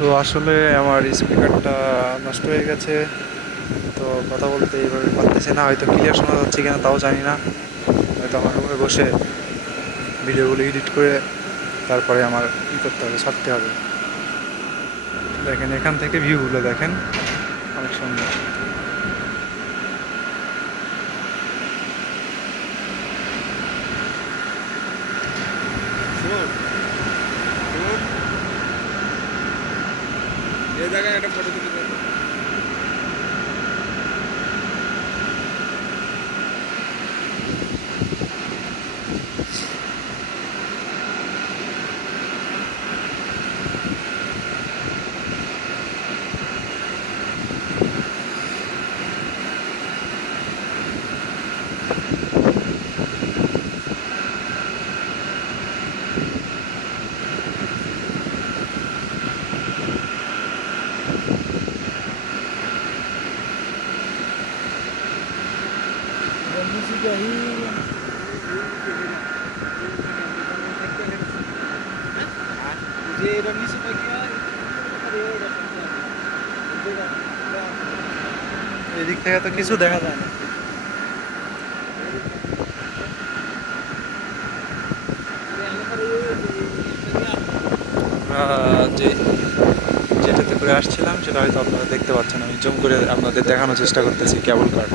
তো আসলে আমার স্পিকারটা নষ্ট হয়ে গেছে। তো কথা বলতে এইভাবে পারতেছি না, হয়তো ক্লিয়ার শোনা যাচ্ছে কিনা তাও জানি না। হয়তো আমার রুমে বসে ভিডিওগুলো এডিট করে তারপরে আমার করতে হবে, ছাড়তে হবে। দেখেন এখান থেকে ভিউগুলো দেখেন, অনেক সুন্দর। এই জায়গায় একটা ফটো তুলে দেবো। Música ahí. যে এটা নিচে থেকে এদিক থেকে তো কিছু দেখা যায় না। আমরা যে যেটাতে করে আসছিলাম সেটা হয়তো আপনারা দেখতে পাচ্ছেন, আমি জুম করে আপনাদের দেখানোর চেষ্টা করতেছি কেবল কার।